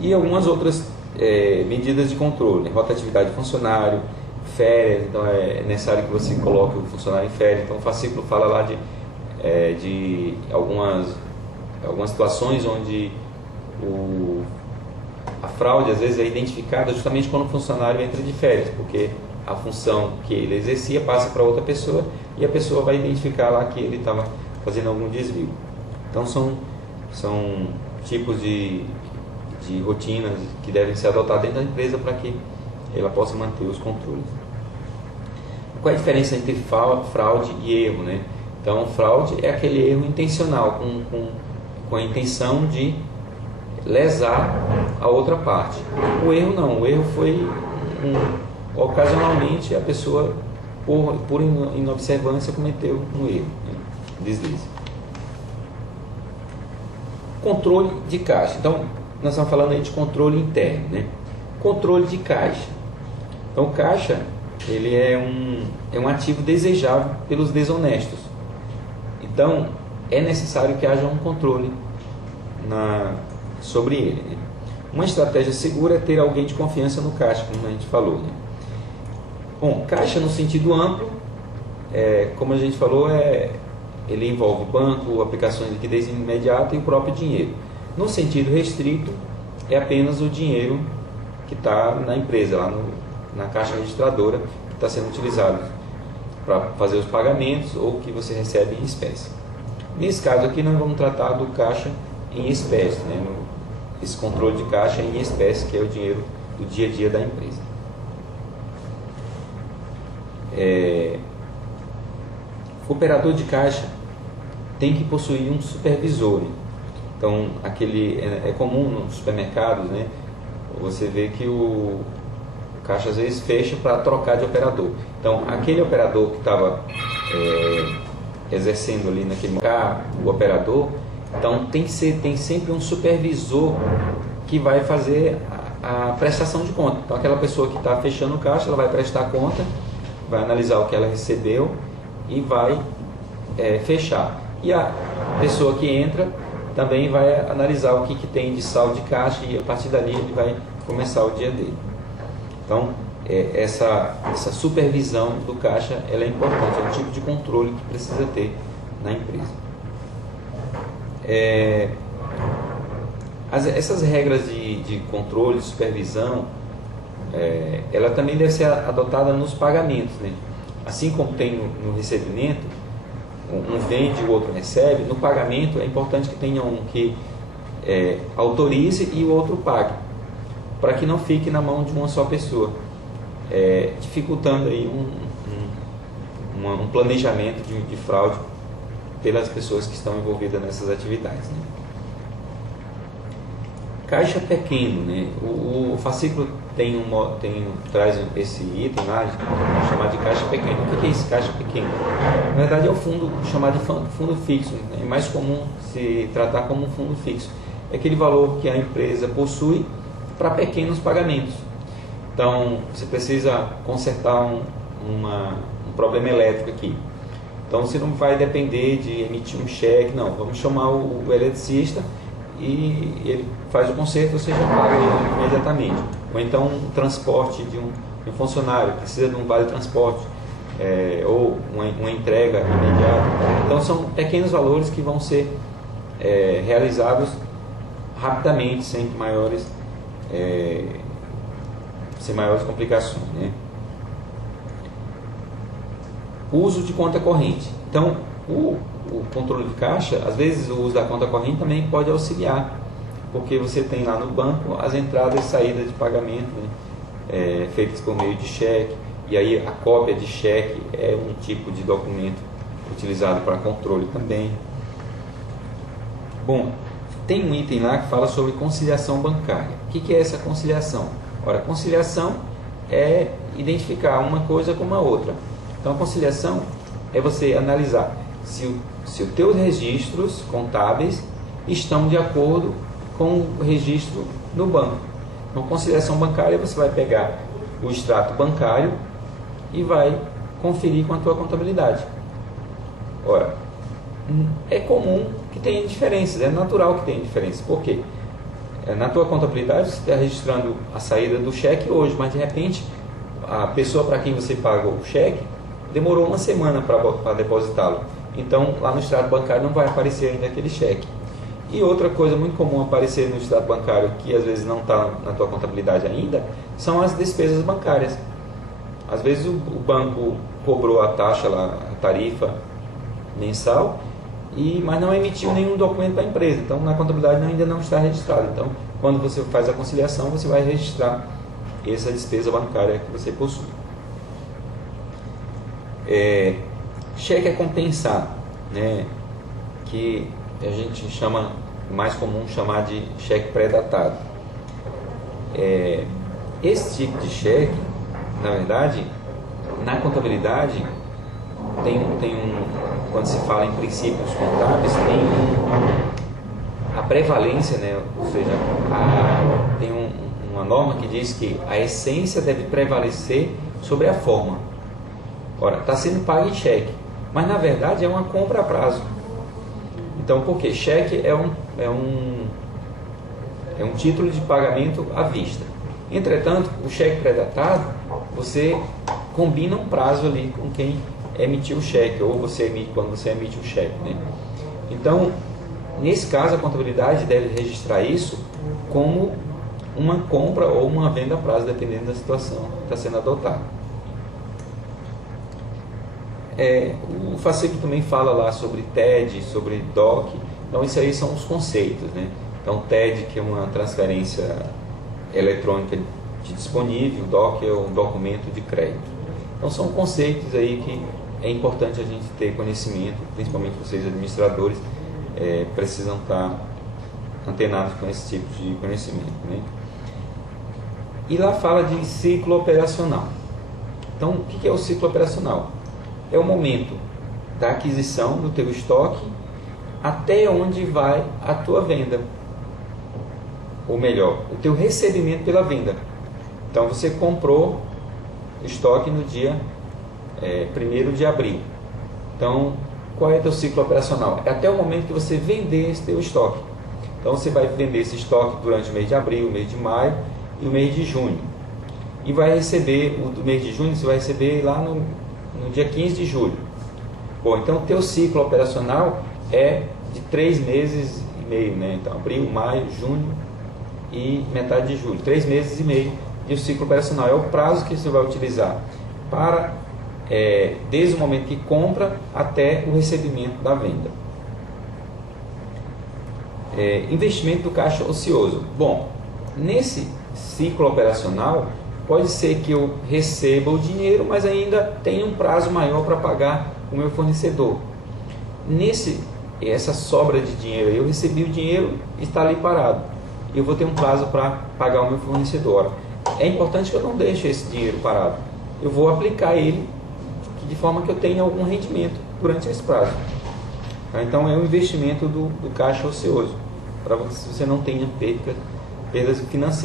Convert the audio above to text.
E algumas outras medidas de controle, rotatividade de funcionário, férias, então é necessário que você coloque o funcionário em férias. Então o fascículo fala lá de algumas situações onde a fraude às vezes é identificada justamente quando o funcionário entra de férias, porque a função que ele exercia passa para outra pessoa e a pessoa vai identificar lá que ele estava fazendo algum desvio. Então são tipos de rotinas que devem ser adotadas dentro da empresa para que ela possa manter os controles. Qual é a diferença entre fraude e erro, né? Então, fraude é aquele erro intencional, com a intenção de lesar a outra parte. O erro não, o erro foi ocasionalmente a pessoa, por inobservância, cometeu um erro, né? Deslize. Controle de caixa. Então, nós estamos falando aí de controle interno, né? Controle de caixa. Então, o caixa, ele é um ativo desejável pelos desonestos. Então, é necessário que haja um controle sobre ele, né? Uma estratégia segura é ter alguém de confiança no caixa, como a gente falou, né? Bom, caixa no sentido amplo, como a gente falou, ele envolve banco, aplicações de liquidez imediata e o próprio dinheiro. No sentido restrito, é apenas o dinheiro que está na empresa, lá na caixa registradora, que está sendo utilizado para fazer os pagamentos ou que você recebe em espécie. Nesse caso aqui, nós vamos tratar do caixa em espécie, né? Esse controle de caixa em espécie, que é o dinheiro do dia a dia da empresa. O operador de caixa tem que possuir um supervisor, né? Então, é comum nos supermercados, né? Você vê que o caixa às vezes fecha para trocar de operador. Então, aquele operador que estava exercendo ali naquele momento, o operador, então tem sempre um supervisor que vai fazer a prestação de conta. Então, aquela pessoa que está fechando o caixa, ela vai prestar conta, vai analisar o que ela recebeu e vai fechar. E a pessoa que entra também vai analisar o que tem de saldo de caixa e a partir dali ele vai começar o dia dele. Então, essa supervisão do caixa ela é importante, é um tipo de controle que precisa ter na empresa. Essas regras de controle, de supervisão, ela também deve ser adotada nos pagamentos, né? Assim como tem no recebimento, um vende, o outro recebe. No pagamento é importante que tenha um que autorize e o outro pague, para que não fique na mão de uma só pessoa, dificultando aí um planejamento de fraude pelas pessoas que estão envolvidas nessas atividades, né? Caixa pequeno, né? O fascículo traz esse item lá, chamado de caixa pequeno. O que é esse caixa pequeno? Na verdade é o fundo chamado de fundo fixo, né? É mais comum se tratar como um fundo fixo. É aquele valor que a empresa possui para pequenos pagamentos. Então, você precisa consertar um problema elétrico aqui. Então, você não vai depender de emitir um cheque, não. Vamos chamar o eletricista e ele faz o conserto, você já paga ele imediatamente. Ou então um transporte de um funcionário, precisa de um vale transporte, ou uma entrega imediata. Então são pequenos valores que vão ser realizados rapidamente, sem maiores complicações, né? Uso de conta corrente. Então o controle de caixa, às vezes o uso da conta corrente também pode auxiliar, porque você tem lá no banco as entradas e saídas de pagamento, né, feitas por meio de cheque, e aí a cópia de cheque é um tipo de documento utilizado para controle também. Bom, tem um item lá que fala sobre conciliação bancária. O que é essa conciliação? Ora, conciliação é identificar uma coisa com a outra. Então a conciliação é você analisar se os teus registros contábeis estão de acordo com o registro no banco. Então, conciliação bancária, você vai pegar o extrato bancário e vai conferir com a tua contabilidade. Ora, é comum que tenha diferenças, é natural que tenha diferenças. Por quê? Na tua contabilidade você está registrando a saída do cheque hoje, mas de repente a pessoa para quem você pagou o cheque demorou uma semana para depositá-lo. Então lá no extrato bancário não vai aparecer ainda aquele cheque. E outra coisa muito comum aparecer no extrato bancário, que às vezes não está na tua contabilidade ainda, são as despesas bancárias. Às vezes o banco cobrou a taxa, lá, a tarifa mensal, mas não emitiu nenhum documento para a empresa. Então na contabilidade ainda não está registrado. Então quando você faz a conciliação, você vai registrar essa despesa bancária que você possui. Cheque a compensar, né, que a gente chama, mais comum chamar de cheque pré-datado. Esse tipo de cheque, na verdade, na contabilidade quando se fala em princípios contábeis, tem a prevalência, né, ou seja, tem uma norma que diz que a essência deve prevalecer sobre a forma. Ora, está sendo pago em cheque, mas na verdade é uma compra a prazo. Então, por quê? Cheque é um título de pagamento à vista. Entretanto, o cheque pré-datado, você combina um prazo ali com quem emitiu o cheque, ou quando você emite o cheque, né? Então, nesse caso, a contabilidade deve registrar isso como uma compra ou uma venda a prazo, dependendo da situação que está sendo adotada. O fascículo também fala lá sobre TED, sobre DOC. Então isso aí são os conceitos, né? Então TED, que é uma transferência eletrônica de disponível, DOC é um documento de crédito. Então são conceitos aí que é importante a gente ter conhecimento, principalmente vocês administradores, precisam estar antenados com esse tipo de conhecimento, né? E lá fala de ciclo operacional. Então o que é o ciclo operacional? É o momento da aquisição do teu estoque até onde vai a tua venda, ou melhor, o teu recebimento pela venda. Então você comprou estoque no dia 1º de abril. Então qual é o teu ciclo operacional? É até o momento que você vender esse teu estoque. Então você vai vender esse estoque durante o mês de abril, o mês de maio e o mês de junho. E vai receber, o do mês de junho você vai receber lá no dia 15 de julho. Bom, então o teu ciclo operacional é de 3 meses e meio, né? Então abril, maio, junho e metade de julho, 3 meses e meio. E o ciclo operacional é o prazo que você vai utilizar para desde o momento que compra até o recebimento da venda. Investimento do caixa ocioso. Bom, nesse ciclo operacional pode ser que eu receba o dinheiro, mas ainda tenha um prazo maior para pagar o meu fornecedor. Essa sobra de dinheiro, eu recebi o dinheiro, está ali parado. Eu vou ter um prazo para pagar o meu fornecedor. É importante que eu não deixe esse dinheiro parado. Eu vou aplicar ele de forma que eu tenha algum rendimento durante esse prazo. Então é um investimento do caixa ocioso, para que você não tenha perdas financeiras.